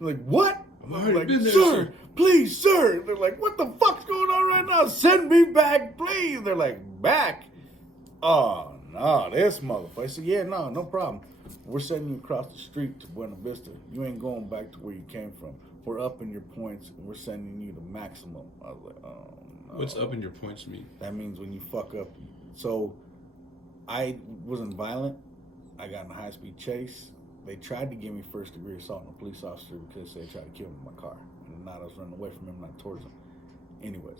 They're like, what? I'm like, been there, sir, please, sir. They're like, what the fuck's going on right now? Send me back, please. They're like, back? Oh, no, this motherfucker. I said, yeah, no problem. We're sending you across the street to Buena Vista. You ain't going back to where you came from. We're upping your points, and we're sending you the maximum. I was like, oh, no. What's upping your points mean? That means when you fuck up. So, I wasn't violent. I got in a high-speed chase. They tried to give me first-degree assault on a police officer because they tried to kill him in my car. And not I was running away from him, not towards him. Anyways,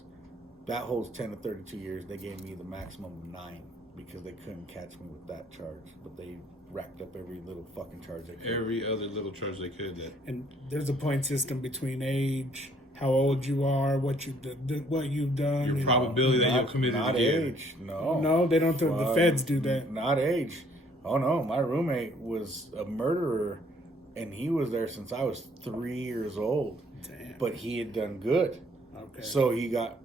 that holds 10 to 32 years. They gave me the maximum of 9 because they couldn't catch me with that charge. But they racked up every little fucking charge they could. Every other little charge they could. And there's a point system between age, how old you are, what you've done. Your probability that you'll commit it again. Not age, no. No, they don't. The feds do that. Not age. Oh no, my roommate was a murderer, and he was there since I was 3 years old. Damn. But he had done good. Okay. So he got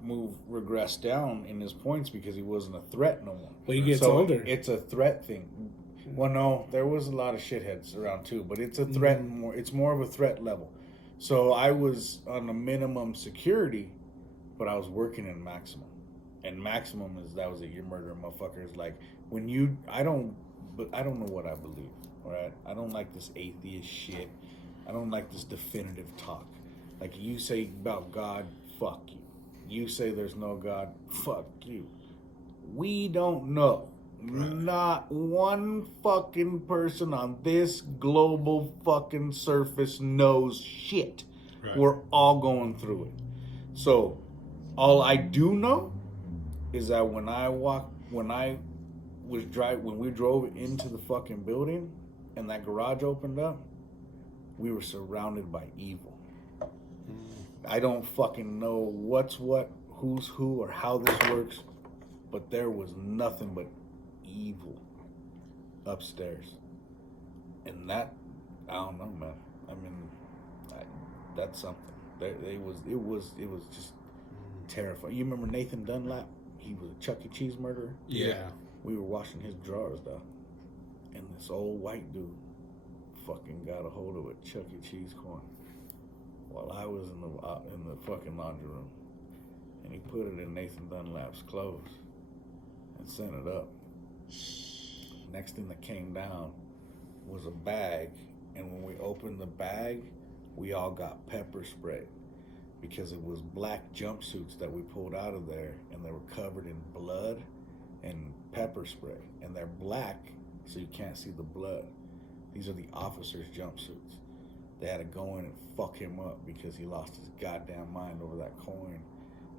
regressed down in his points because he wasn't a threat no more. Well, he gets older. It's a threat thing. Well, no, there was a lot of shitheads around too, but it's a threat more. It's more of a threat level. So I was on a minimum security, but I was working in maximum, and maximum that was it. You're murdering motherfuckers. Like when you, but I don't know what I believe. Right? I don't like this atheist shit. I don't like this definitive talk. Like you say about God, fuck you. You say there's no God, fuck you. We don't know. Right. Not one fucking person on this global fucking surface knows shit. Right. We're all going through it. So, all I do know is that when we drove into the fucking building and that garage opened up, we were surrounded by evil. I don't fucking know what's what, who's who, or how this works, but there was nothing but evil upstairs, and that I don't know, man. I mean, that's something. It was just terrifying. You remember Nathan Dunlap? He was a Chuck E. Cheese murderer. Yeah. We were washing his drawers though, and this old white dude fucking got a hold of a Chuck E. Cheese coin while I was in the fucking laundry room, and he put it in Nathan Dunlap's clothes and sent it up. Next thing that came down was a bag, and when we opened the bag, we all got pepper sprayed because it was black jumpsuits that we pulled out of there, and they were covered in blood and pepper spray, and they're black so you can't see the blood. These are the officers' jumpsuits. They had to go in and fuck him up because he lost his goddamn mind over that coin,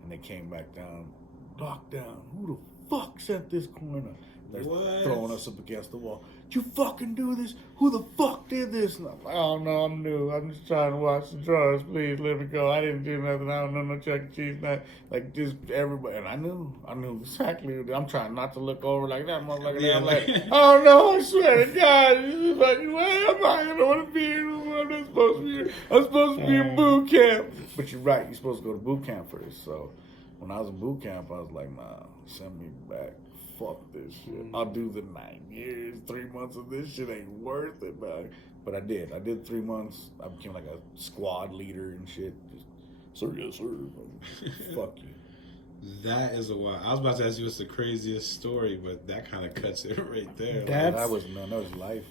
and they came back down, locked down. Who the fuck sent this coin up? They're throwing us up against the wall. Did you fucking do this? Who the fuck did this? And I'm like, oh no, I'm new. I'm just trying to wash the drawers. Please let me go. I didn't do nothing. I don't know no Chuck E. Cheese. Like just everybody. And I knew exactly. I'm trying not to look over like that motherfucker. Yeah, I'm like, oh no, I swear to God, this is fucking way. I'm not gonna want to be here. I'm not supposed to be here. I'm supposed to be in boot camp. But you're right. You're supposed to go to boot camp first. So when I was in boot camp, I was like, nah, send me back. Fuck this shit. I'll do the 9 years, 3 months of this shit ain't worth it, man. But I did. I did 3 months. I became like a squad leader and shit. Just, sir, yes, sir. Fuck you. That is a wild. I was about to ask you what's the craziest story, but that kind of cuts it right there. That was life.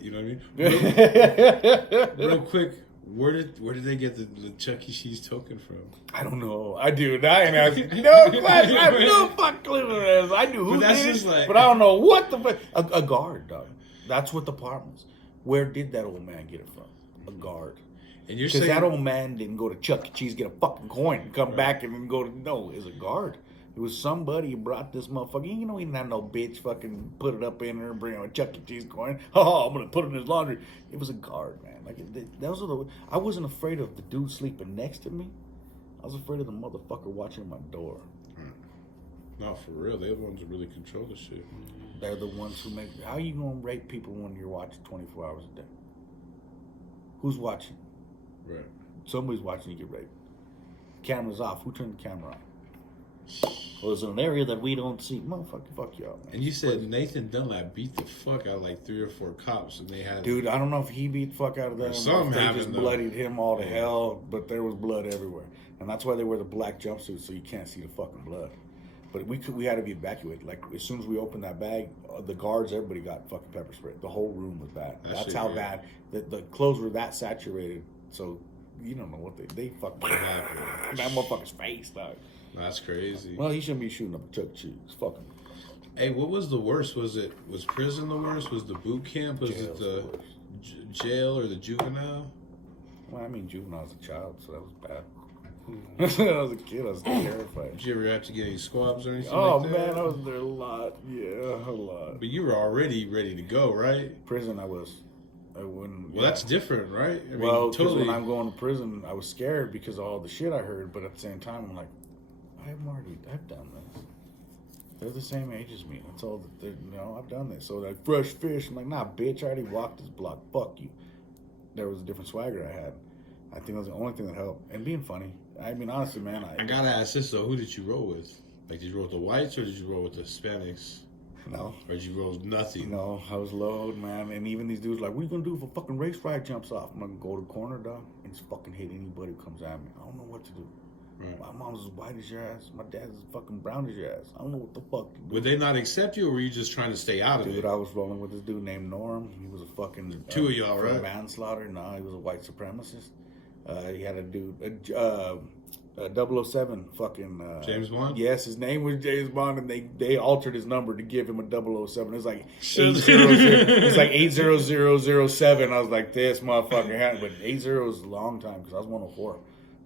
You know what I mean? Real quick. Where did they get the Chuck E. Cheese token from? I don't know. I do. I ain't asking no question. I have no fucking clue what it is. I knew who did it, but I don't know what the fuck. A guard, dog. That's what the problem is. Where did that old man get it from? A guard. And you're saying that old man didn't go to Chuck E. Cheese, get a fucking coin, and come back and then go to it's a guard. It was somebody who brought this motherfucker. You know, he didn't have no bitch fucking put it up in there and bring him a Chuck E. Cheese coin. Oh, I'm gonna put it in his laundry. It was a guard, man. Like those are the. I wasn't afraid of the dude sleeping next to me. I was afraid of the motherfucker watching my door. Not for real. They're the ones who really control the shit. They're the ones who make. How are you gonna rape people when you're watching 24 hours a day? Who's watching? Right. Somebody's watching you get raped. Camera's off. Who turned the camera on? was in an area that we don't see. Motherfucker, fuck y'all. Man. And you said Nathan Dunlap beat the fuck out of like 3 or 4 cops, and they had. Dude, I don't know if he beat the fuck out of them. Something they happened, just though. bloodied him all to hell, but there was blood everywhere, and that's why they wear the black jumpsuits so you can't see the fucking blood. But we had to be evacuated. Like as soon as we opened that bag, the guards, everybody got fucking pepper spray. The whole room was bad. That's how bad the clothes were that saturated. So you don't know what they fucking happened. That motherfucker's face, dog. That's crazy. Well, he shouldn't be shooting up a Chuck E. Cheese. Fuck him. Hey, what was the worst? Was prison the worst? Was the boot camp? Was it the jail or the juvenile? Well, I mean, juvenile was a child, so that was bad. When I was a kid, I was terrified. Did you ever have to get any squabs or anything Oh, like that? man, I was there a lot. Yeah, a lot. But you were already ready to go, right? Prison, I wouldn't. Well, that's different, right? I mean, Well, because when I'm going to prison, I was scared because of all the shit I heard. But at the same time, I'm like, I've done this. They're the same age as me. That's all that I've done this. So like fresh fish. I'm like, nah, bitch, I already walked this block. Fuck you. There was a different swagger I had. I think that was the only thing that helped. And being funny. I mean, honestly, man. I gotta ask this though: who did you roll with? Like, did you roll with the whites or did you roll with the Hispanics? No. Or did you roll with nothing? No, I was low, man. And even these dudes like, what are you gonna do if a fucking race flag jumps off? I'm gonna go to the corner, dog, and just fucking hit anybody who comes at me. I don't know what to do. Right. My mom's as white as your ass. My dad's as fucking brown as your ass. I don't know what the fuck to do. Would they not accept you, or were you just trying to stay out of it? Dude, I was rolling with this dude named Norm. He was a fucking... Two of y'all, right? Manslaughter. No, he was a white supremacist. He had a dude... 007 fucking... James Bond? Yes, his name was James Bond, and they altered his number to give him a 007. It was like 80007. I was like, this motherfucker had... But 80 was a long time, because I was 104.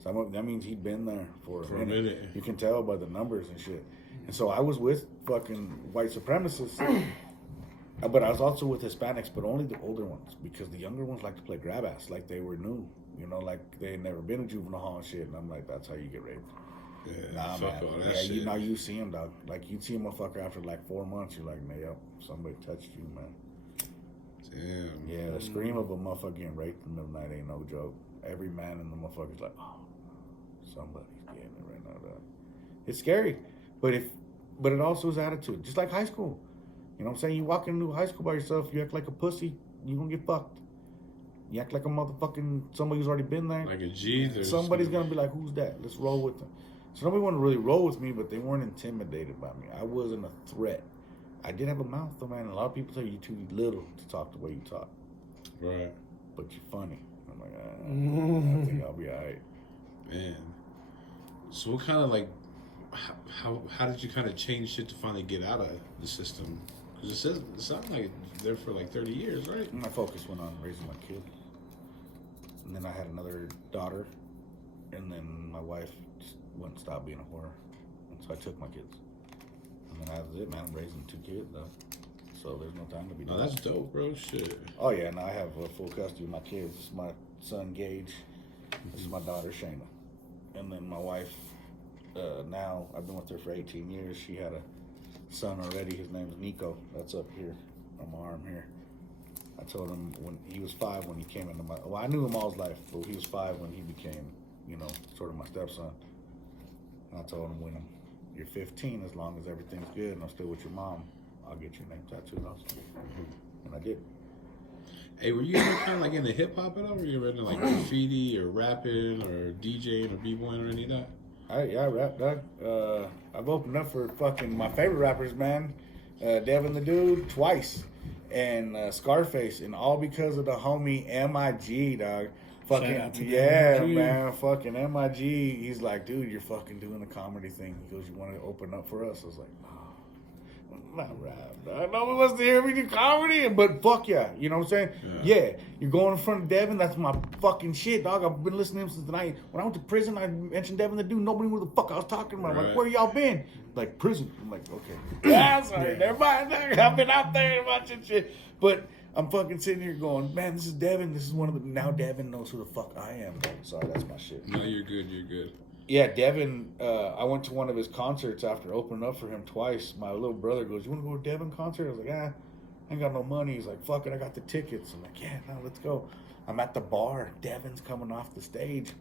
So that means he'd been there for a minute. You can tell by the numbers and shit. And so I was with fucking white supremacists, but I was also with Hispanics, but only the older ones, because the younger ones like to play grab ass, like they were new, like they had never been in juvenile hall and shit. And I'm like, that's how you get raped. Yeah, nah, fuck man. all that shit. Now you see him, dog. Like you'd see a motherfucker after like 4 months. You're like, man, yep, somebody touched you, man. Damn. Yeah, the scream of a motherfucker getting raped in the middle of the night ain't no joke. Every man in the motherfucker's like, oh. Somebody's getting it right now, dog. It's scary, but it also is attitude, just like high school. You know what I'm saying? You walk into high school by yourself, you act like a pussy, you gonna get fucked. You act like a motherfucking somebody who's already been there. Like a G. Somebody's gonna be like, "Who's that? Let's roll with them." So nobody wanted to really roll with me, but they weren't intimidated by me. I wasn't a threat. I did have a mouth, though, man. A lot of people say you're too little to talk the way you talk. Right. But you're funny. I'm like, I think I'll be alright. Man. So what kind of like, how did you kind of change shit to finally get out of the system? Because it sounds like there for like 30 years, right? My focus went on raising my kid. And then I had another daughter. And then my wife just wouldn't stop being a whore. And so I took my kids. And then that was it, man. I'm raising 2 kids, though. So there's no time to be done. No, that's dope, bro. Shit. Oh, yeah. Now I have full custody of my kids. This is my son, Gage. This is my daughter, Shayna. And then my wife, now, I've been with her for 18 years. She had a son already. His name's Nico. That's up here on my arm here. I told him when he was 5 when he came into my... Well, I knew him all his life, but he was 5 when he became, sort of my stepson. And I told him, when you're 15, as long as everything's good and I'm still with your mom, I'll get your name tattooed also. And I did. Hey, were you ever kind of like into hip hop at all? Were you ever into like graffiti or rapping or DJing or b-boying or any of that? I rap, dog. I've opened up for fucking my favorite rappers, man. Devin the Dude twice, and Scarface, and all because of the homie MIG, dog. Fucking yeah, MIG. Man. Fucking MIG. He's like, dude, you're fucking doing the comedy thing. He goes, you want to open up for us? I was like, no. Not rap. Nobody wants to hear me do comedy, but fuck yeah. You know what I'm saying? Yeah. You're going in front of Devin. That's my fucking shit, dog. I've been listening to him since the night. When I went to prison, I mentioned Devin the Dude. Nobody knew what the fuck I was talking about. Right. Like, where y'all been? Like, prison. I'm like, okay. Yeah, sorry. Never mind. I've been out there watching shit. But I'm fucking sitting here going, man, this is Devin. This is one of the... Now Devin knows who the fuck I am. Sorry, that's my shit. No, you're good. You're good. Yeah, Devin, I went to one of his concerts after opening up for him twice. My little brother goes, you want to go to Devin concert? I was like, I ain't got no money. He's like, fuck it, I got the tickets. I'm like, yeah, no, let's go. I'm at the bar. Devin's coming off the stage.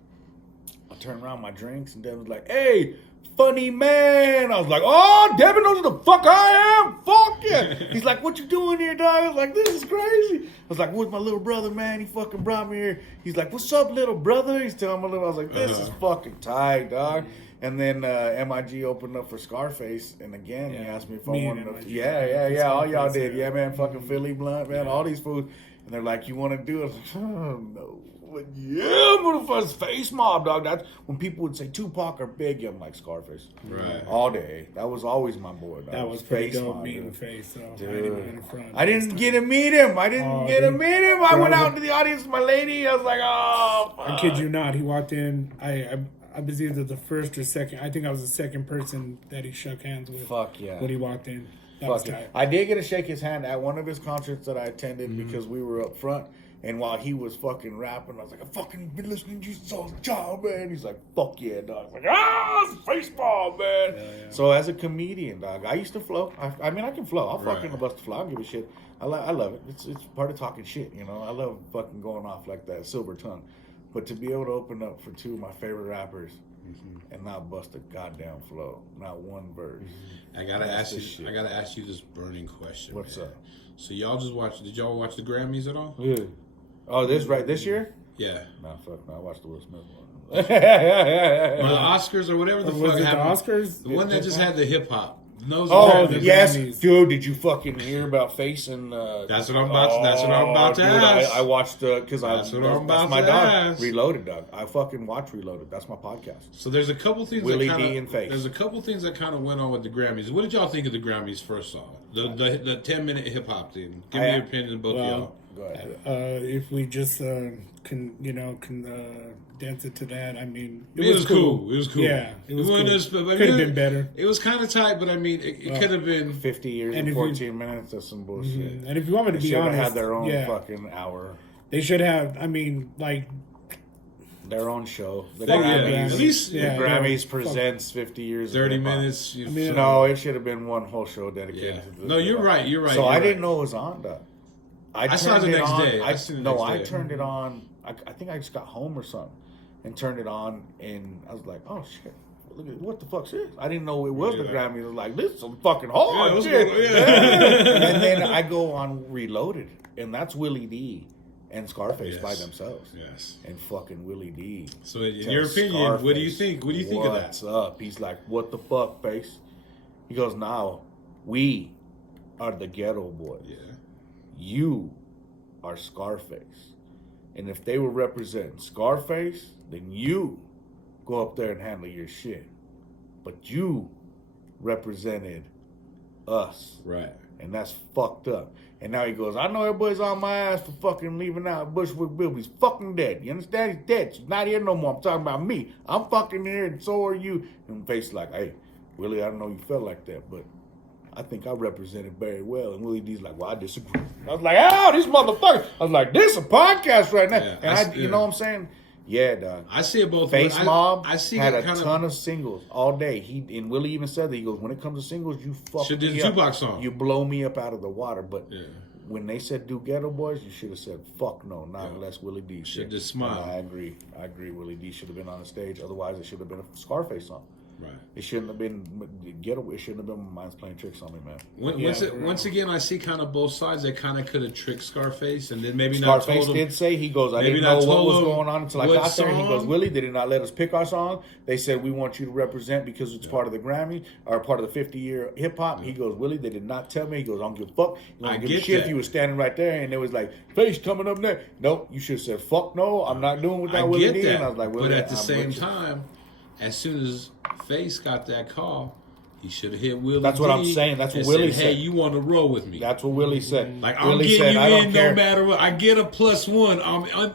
I turned around my drinks, and Devin's like, "Hey, funny man." I was like, "Oh, Devin knows who the fuck I am. Fuck yeah." He's like, "What you doing here, dog?" I was like, "This is crazy." I was like, "Where's my little brother, man? He fucking brought me here." He's like, "What's up, little brother?" He's telling my little. I was like, "This is fucking tight, dog." And then MIG opened up for Scarface, and again he asked me if I wanted to. Yeah. All y'all did, yeah, man. Fucking Philly Blunt, man. All these foods, and they're like, "You want to do it?" I was like, "Oh no." But yeah, I'm gonna find Face Mob, dog. That's when people would say Tupac or Biggie. I'm like Scarface, Right? All day. That was always my boy. Dog. That was pretty dope Mob, meeting dude. Face. So Dude. I didn't get to meet him. I went out to the audience with my lady. I was like, "Oh, fuck." I kid you not. He walked in. I was either the first or second. I think I was the second person that he shook hands with. Fuck yeah. When he walked in. That was Fuck tight. it. I did get to shake his hand at one of his concerts that I attended because we were up front. And while he was fucking rapping, I was like, "I fucking been listening to you so job, man." He's like, "Fuck yeah, dog." I was like, it's baseball, man. Yeah. So as a comedian, dog, I used to flow. I mean, I can flow. I'll Right. fucking bust a flow. I don't give a shit. I love it. It's part of talking shit, you know. I love fucking going off like that silver tongue. But to be able to open up for two of my favorite rappers and not bust a goddamn flow, not one verse. I gotta That's ask the you. shit. I gotta ask you this burning question. What's man. up? So y'all just watch? Did y'all watch the Grammys at all? Yeah. Oh, this year? Yeah. Nah, fuck no. I watched the Will Smith one. Or the Oscars or whatever the Was fuck it the happened. Oscars? The one that just had the hip hop. Those Oh, Oh, the yes, Grammys. dude. Did you fucking hear about Face and? That's what I'm about to dude, ask. I watched because That's what I'm about my to dog. ask. Reloaded, dog. I fucking watch Reloaded. That's my podcast. So there's a couple things. Willie that D kinda, and Face. There's a couple things that kind of went on with the Grammys. What did y'all think of the Grammys first off? The 10-minute hip hop thing. Give me your opinion, both of y'all. Go ahead. If we just can dance it to that, I mean, It was cool. It was cool. Yeah, it was wasn't cool. as- but Could have been better. It was kind of tight, but I mean, it could have been. 50 years and and if 14 minutes. That's some bullshit. And if you want me to They be should have honest, had their own yeah, fucking hour, they should have. I mean, like, their own show. The Yeah, Grammys. at least- the yeah, Grammys yeah. presents 50 years. of 30 hip-hop. minutes. I mean, No, it should have been one whole show dedicated Yeah. to this. No, you're right. You're right. So you're I right. didn't know it was on, dog. I saw it the turned next on- day. I seen it the next I day. turned it on. I think I just got home or something and turned it on, and I was like, "Oh shit, look at what the fuck's this?" I didn't know it was the Yeah. Grammy. I was like, "This is some fucking hard Yeah, it was shit." cool, yeah. And then I go on Reloaded, and that's Willie D and Scarface by Yes. themselves, Yes. and fucking Willie D. So in tells your opinion, what do you Scarface, think? What do you think of that? What's up? He's like, "What the fuck, Face?" He goes, "Now we are the ghetto boys. Yeah. You are Scarface. And if they were representing Scarface, then you go up there and handle your shit. But you represented us. Right. And that's fucked up." And now he goes, "I know everybody's on my ass for fucking leaving out Bushwick Bill. He's fucking dead. You understand? He's dead. He's not here no more. I'm talking about me. I'm fucking here, and so are you." And Face like, "Hey, Willie, I don't know you felt like that, but I think I represented very well." And Willie D's like, "Well, I disagree." I was like, "Oh, this motherfucker." I was like, "This is a podcast right now." Yeah, And you know what I'm saying? Yeah, dog. I see it both Face ways. Mob I see had it a kind ton of singles all day. And Willie even said that. He goes, "When it comes to singles, you fuck Should me did the up. jukebox song. You blow me up out of the water." But Yeah. when they said do Ghetto Boys, you should have said fuck no, not Yeah. unless Willie D. Should said. just smile. And I agree. Willie D should have been on the stage. Otherwise, it should have been a Scarface song. Right. It shouldn't have been Ghetto. It shouldn't have been Minds Playing Tricks on Me, man. Once again, I see kind of both sides. They kind of could have tricked Scarface, and then maybe Scarface not told him. did say, he goes, "I maybe didn't not know what told was him going on until I what got there." And he goes, song. "Willie, they did not let us pick our song. They said we want you to represent because it's part of the Grammy or part of the 50-year hip hop." He goes, "Willie, they did not tell me." He goes, "I don't give a fuck. You I don't give a get shit that. if you was standing right there and it was like Face coming up there." Nope, you should have said, "Fuck no, I'm not doing without I Willie get D." that, And I was like, "Willie, but at the I'm same with you." time, as soon as Face got that call, he should have hit Willie. That's what I'm D saying. That's what and Willie Hey, said. you want to roll with me? That's what Willie said. Like I'm Willie getting said, you "I don't in care." no matter what. I get a +1.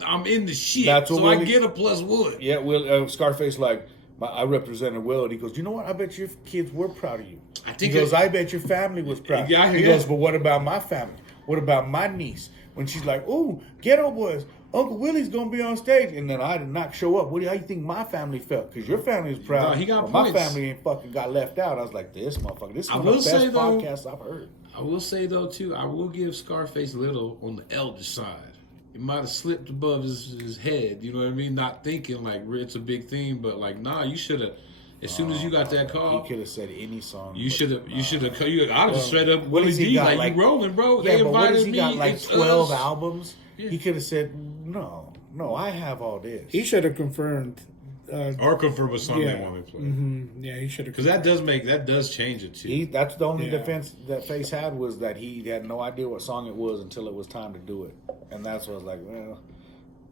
I'm in the shit. That's what so I Willie- get a +1. Yeah, Scarface like, I represented Will, and he goes, "You know what? I bet your kids were proud of you." I think he goes, "I bet your family was proud." Yeah, he yeah. goes, "But what about my family? What about my niece?" When she's like, "Ooh, Ghetto Boys, Uncle Willie's gonna be on stage," and then I did not show up. How you think my family felt? Because your family was proud. No, he got but my points. family ain't fucking got left out. I was like, "This motherfucker, this is I one of will the best say, though- podcasts I've heard." I will say though too, I will give Scarface a little on the elder side. it might have slipped above his head. You know what I mean? Not thinking like it's a big thing, but like, nah, you should have. As soon as you got that call, he could have said any song. You should have. You should have. I'd have straight up. What has he got? Like you rolling, bro? Yeah, they but what has he me. got? Like 12 albums. Yeah. He could have said no. I have all this. He should have confirmed. Or confirm a song yeah. they want to play. Mm-hmm. Yeah, he should have. Because that does change it too. That's the only defense that Face had, was that he had no idea what song it was until it was time to do it, and that's what I was like, well,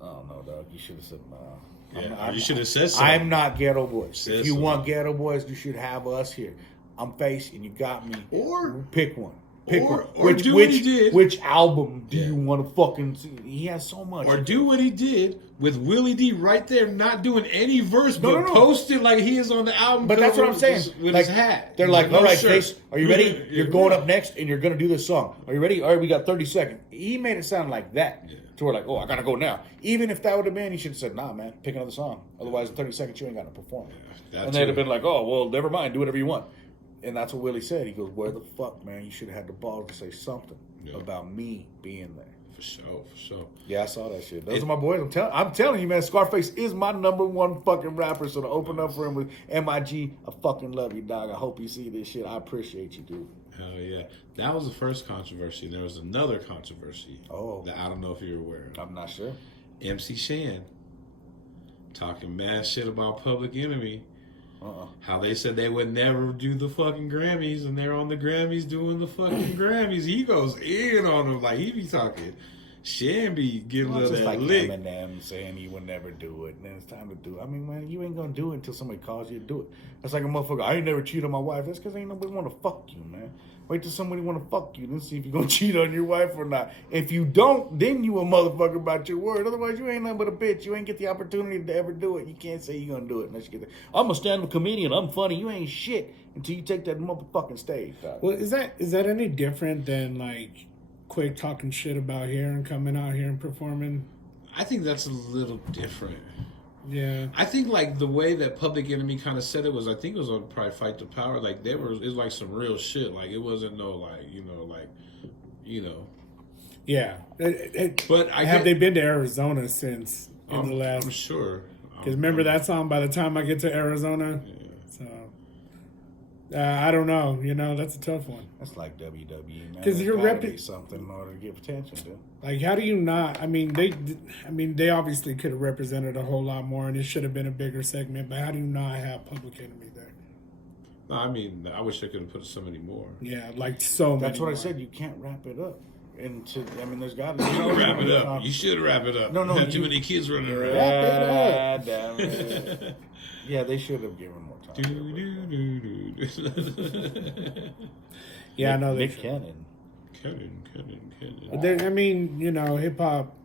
I don't know, dog. You should have said no. Yeah, you should have said something. I'm not Ghetto Boys. Said If you something. want Ghetto Boys, you should have us here. I'm Face, and you got me. Or pick one. Pick one. Or do what he did. Which album do you want to fucking see? He has so much. Or do what he did with Willie D right there, not doing any verse, but post it like he is on the album. But that's what I'm saying. With his hat. They're like, all right, shirt. Face, are you ready? You're going up next, and you're going to do this song. Are you ready? All right, we got 30 seconds. He made it sound like that. Yeah. To where like, oh, I got to go now. Even if that would have been, he should have said, nah, man, pick another song. Otherwise, in 30 seconds, you ain't got to perform. Yeah, and they'd have been like, oh, well, never mind. Do whatever you want. And that's what Willie said. He goes, where the fuck, man? You should have had the balls to say something about me being there. For sure. Yeah, I saw that shit. Those are my boys. I'm telling you, man, Scarface is my number one fucking rapper. So to open up for him with MIG, I fucking love you, dog. I hope you see this shit. I appreciate you, dude. Hell yeah. That was the first controversy. There was another controversy. Oh. That I don't know if you're aware of. I'm not sure. MC Shan talking mad shit about Public Enemy. How they said they would never do the fucking Grammys, and they're on the Grammys doing the fucking Grammys. He goes in on them like he be talking. Shan be giving a little like lick. Eminem saying he would never do it, and then it's time to do it. I mean, man, you ain't gonna do it until somebody calls you to do it. That's like a motherfucker. I ain't never cheated on my wife. That's because ain't nobody want to fuck you, man. Wait till somebody want to fuck you, then see if you're gonna cheat on your wife or not. If you don't, then you a motherfucker about your word. Otherwise, you ain't nothing but a bitch. You ain't get the opportunity to ever do it. You can't say you're gonna do it unless you get the, I'm a stand-up comedian. I'm funny. You ain't shit until you take that motherfucking stage, dog. Well, is that any different than like Quick talking shit about here and coming out here and performing? I think that's a little different. Yeah. I think like the way that Public Enemy kind of said it was, I think it was on probably Fight the Power. Like it was like some real shit. Like it wasn't no like, Yeah. But they been to Arizona since in the last? I'm sure. Because remember that song, By the Time I Get to Arizona? Yeah. So, I don't know. That's a tough one. That's like WWE, man. Because you're repping something in order to get attention, dude. Like, how do you not? I mean, they obviously could have represented a whole lot more, and it should have been a bigger segment. But how do you not have Public Enemy there? No, I mean, I wish I could have put so many more. Yeah, like so many. That's what more. I said. You can't wrap it up. There's got to be. Wrap it up. You should wrap it up. No, Not too many kids running around. Wrap it up. Damn it. Yeah, they should have given more time. Yeah, I know. Nick Cannon. But I mean, hip hop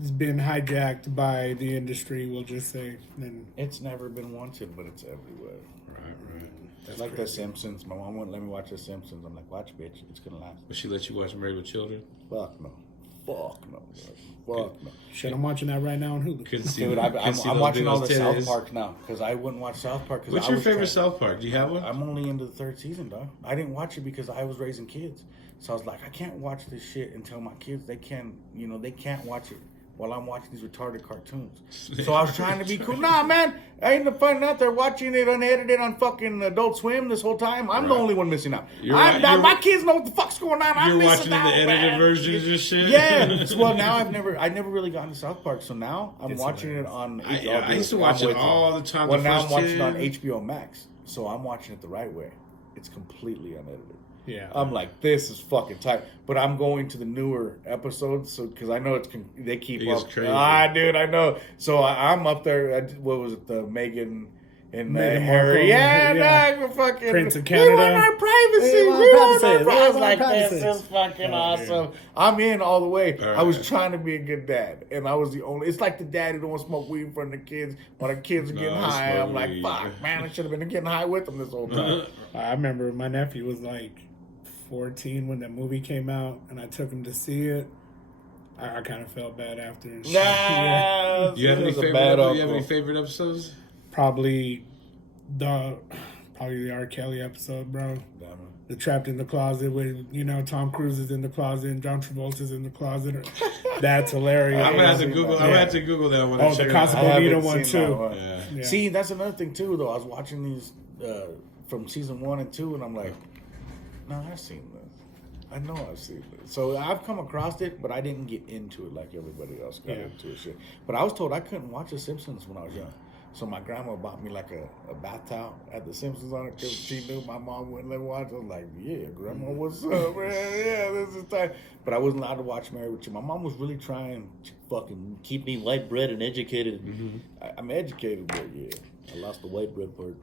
has been hijacked by the industry. We'll just say, and it's never been wanted, but it's everywhere. Right. That's like crazy. The Simpsons. My mom wouldn't let me watch The Simpsons. I'm like, watch, bitch. It's gonna last. But she let you watch Married with Children? Fuck no. Shit, I'm watching that right now on Hulu. Dude, I'm watching all the South Park now because I wouldn't watch South Park. What's your favorite South Park? Do you have one? I'm only into the third season, dog. I didn't watch it because I was raising kids, so I was like, I can't watch this shit until my kids they can't watch it while I'm watching these retarded cartoons. So I was trying to be cool. Nah, man, I ain't the fun out there watching it unedited on fucking Adult Swim this whole time. I'm the only one missing out. My kids know what the fuck's going on. I'm missing out. You're watching the edited versions and shit? Yeah. Well, now I never really gotten to South Park, so now I'm watching it on... I used to watch it all the time. Well, now I'm watching it on HBO Max, so I'm watching it the right way. It's completely unedited. Yeah, I'm like, this is fucking tight. But I'm going to the newer episodes, so because I know they keep up. Crazy. Dude, I know. So I'm up there. What was it? The Megan and Harry. Yeah, fucking Prince of Canada. We want our privacy. We want our privacy. I was like, this is fucking awesome. Yeah. I'm in all the way. All right. I was trying to be a good dad, and I was the only. It's like the dad who don't want to smoke weed in front of the kids while the kids are getting high. I'm like, fuck, man, I should have been getting high with them this whole time. I remember my nephew was like 14 when that movie came out, and I took him to see it. I kind of felt bad after. Do you have any favorite episodes? Probably Probably the R. Kelly episode, bro. Damn it. The Trapped in the Closet with, Tom Cruise is in the closet and John Travolta's in the closet. That's hilarious. I'm gonna have to Google. I'm gonna have to Google that one. Oh, the Casa Bonita one too. Yeah. See, that's another thing too. Though I was watching these from season 1 and 2, and I'm like, no, I've seen this. I know I've seen this. So I've come across it, but I didn't get into it like everybody else got into it. Shit. But I was told I couldn't watch The Simpsons when I was young. So my grandma bought me like a bath towel had The Simpsons on it because she knew my mom wouldn't let me watch. I was like, yeah, grandma, what's up, man? Yeah, this is time. But I wasn't allowed to watch Married with You. My mom was really trying to fucking keep me white bread and educated. I'm educated, but yeah, I lost the white bread part.